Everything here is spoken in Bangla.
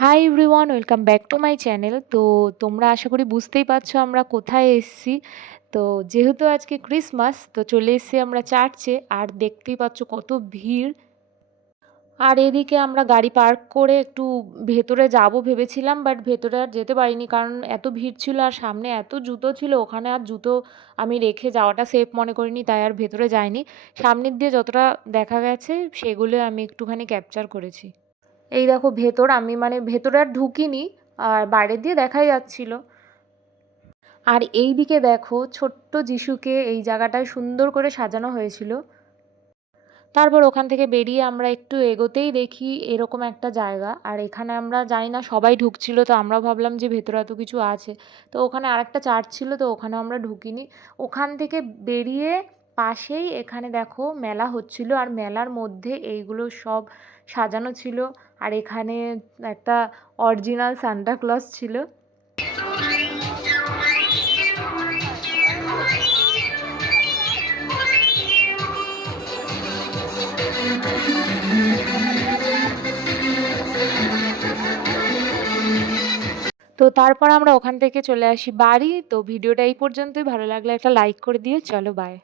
Hi everyone, welcome back to my channel. তো তোমরা আশা করি বুঝতেই পারছো আমরা কোথায় এসেছি। তো যেহেতু আজকে ক্রিসমাস, তো চলে এসেছি আমরা চার্চে। আর দেখতেই পাচ্ছ কত ভিড়। আর এদিকে আমরা গাড়ি পার্ক করে একটু ভেতরে যাব ভেবেছিলাম, বাট ভেতরে আর যেতে পারিনি কারণ এত ভিড় ছিল আর সামনে এত জুতো ছিল, ওখানে আর জুতো আমি রেখে যাওয়াটা সেফ মনে করিনি, তাই আর ভেতরে যাইনি। সামনের দিয়ে যতটা দেখা গেছে সেগুলো আমি একটুখানি ক্যাপচার করেছি। এই দেখো ভেতর, আমি মানে ভেতরে আর ঢুকিনি, আর বাইরের দিয়ে দেখাই যাচ্ছিল। আর এই দিকে দেখো ছোট্ট যিশুকে এই জায়গাটায় সুন্দর করে সাজানো হয়েছিল। তারপর ওখান থেকে বেরিয়ে আমরা একটু এগোতেই দেখি এরকম একটা জায়গা, আর এখানে আমরা জানি না, সবাই ঢুকছিল তো আমরা ভাবলাম যে ভেতরে এত কিছু আছে। তো ওখানে আরেকটা চার্চ ছিল, তো ওখানে আমরা ঢুকিনি। ওখান থেকে বেরিয়ে পাশেই এখানে দেখো মেলা হচ্ছিল, আর মেলার মধ্যে এইগুলো সব সাজানো ছিল। আর এখানে একটা অরিজিনাল সান্টা ক্লজ ছিল। তো তারপর আমরা ওখান থেকে চলে আসি বাড়ি। তো ভিডিওটা এই পর্যন্তই, ভালো লাগলে একটা লাইক করে দিও। চলো বাই।